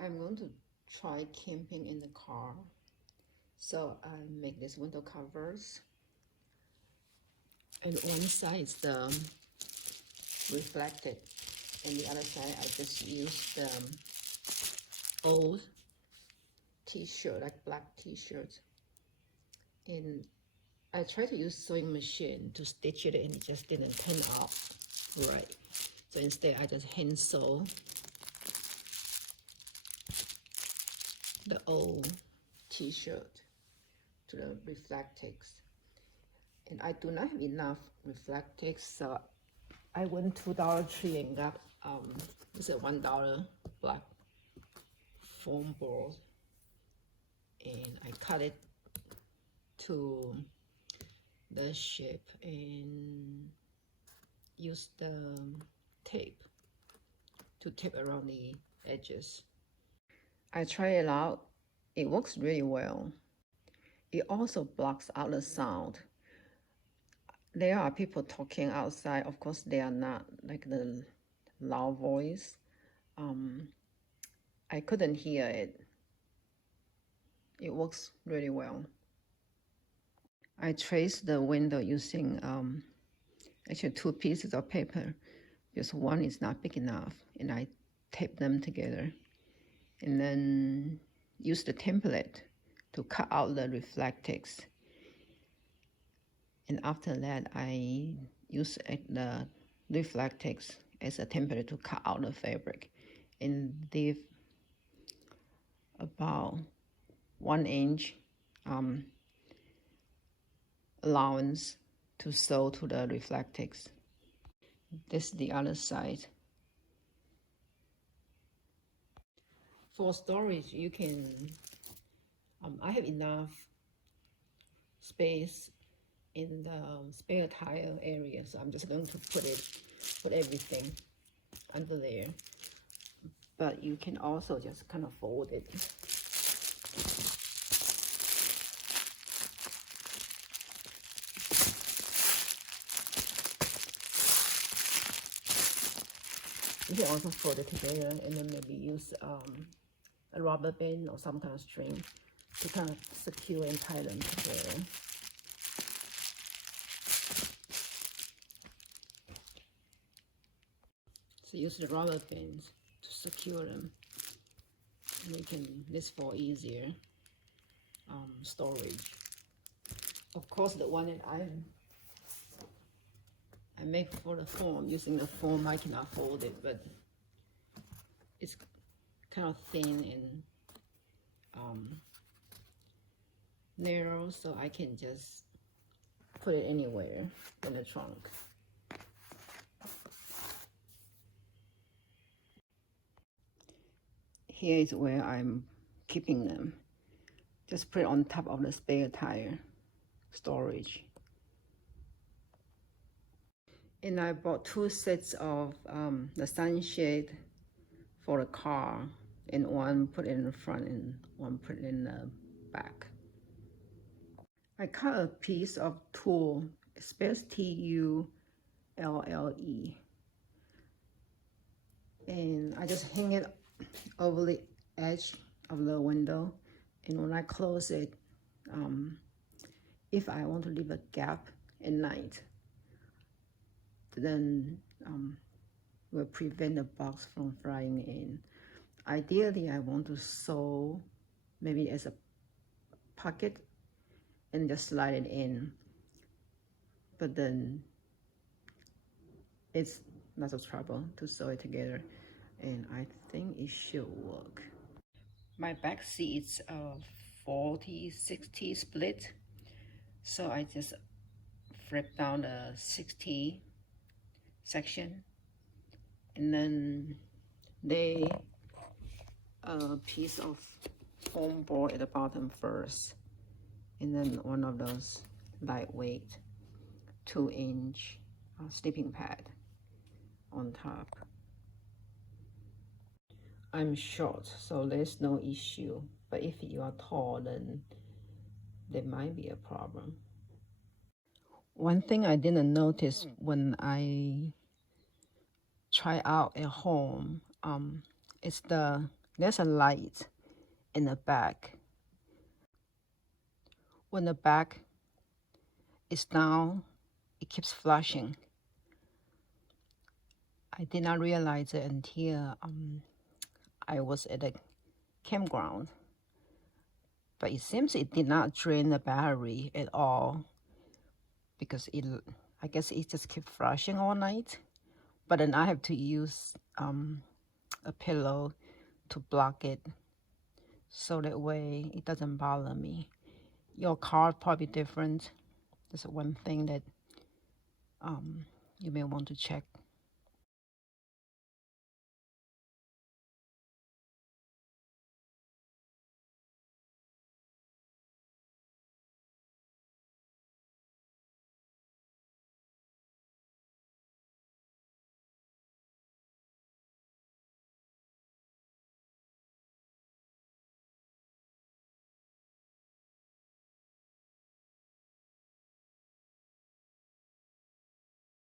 I'm going to try camping in the car. So I make these window covers. And one side is the reflected, and the other side I just use the old t-shirt, like black t-shirt. And I tried to use sewing machine to stitch it and it just didn't turn out right. So instead I just hand sew the old t-shirt to the reflectix. And I do not have enough reflectix, so I went to Dollar Tree and got it's a $1 black foam ball, and I cut it to the shape and use the tape to tape around the edges. I try it out. It works really well. It also blocks out the sound. There are people talking outside. Of course, they are not like the loud voice. I couldn't hear it. It works really well. I traced the window using actually 2 pieces of paper because one is not big enough, and I taped them together and then use the template to cut out the reflectix. And after that, I use the reflectix as a template to cut out the fabric and leave about 1 inch allowance to sew to the reflectix. This is the other side. For storage, you can, I have enough space in the spare tire area, so I'm just going to put everything under there. But you can also just kind of fold it. You can also fold it together and then maybe use a rubber band or some kind of string to kind of secure and tie them together. So use the rubber bands to secure them, and you can this for easier storage. Of course, the one that I make for the foam, using the foam, I cannot fold it, but it's kind of thin and narrow, so I can just put it anywhere in the trunk. Here is where I'm keeping them. Just put it on top of the spare tire storage. And I bought 2 sets of the sunshade for the car, and one put it in the front and one put it in the back. I cut a piece of tulle, it spells Tulle, and I just hang it over the edge of the window, and when I close it, if I want to leave a gap at night, then will prevent the box from flying in. Ideally, I want to sew maybe as a pocket and just slide it in, but then it's lots of trouble to sew it together, and I think it should work. My back seat's a 40-60 split, so I just flip down the 60 section, and then lay a piece of foam board at the bottom first, and then one of those lightweight 2-inch sleeping pad on top. I'm short, so there's no issue, but if you are tall, then there might be a problem. One thing I didn't notice when I try out at home is the there's a light in the back. When the back is down, it keeps flashing. I did not realize it until I was at a campground, but it seems it did not drain the battery at all, because I guess it just kept flashing all night. But then I have to use a pillow to block it, so that way it doesn't bother me. Your car probably different. That's one thing that you may want to check.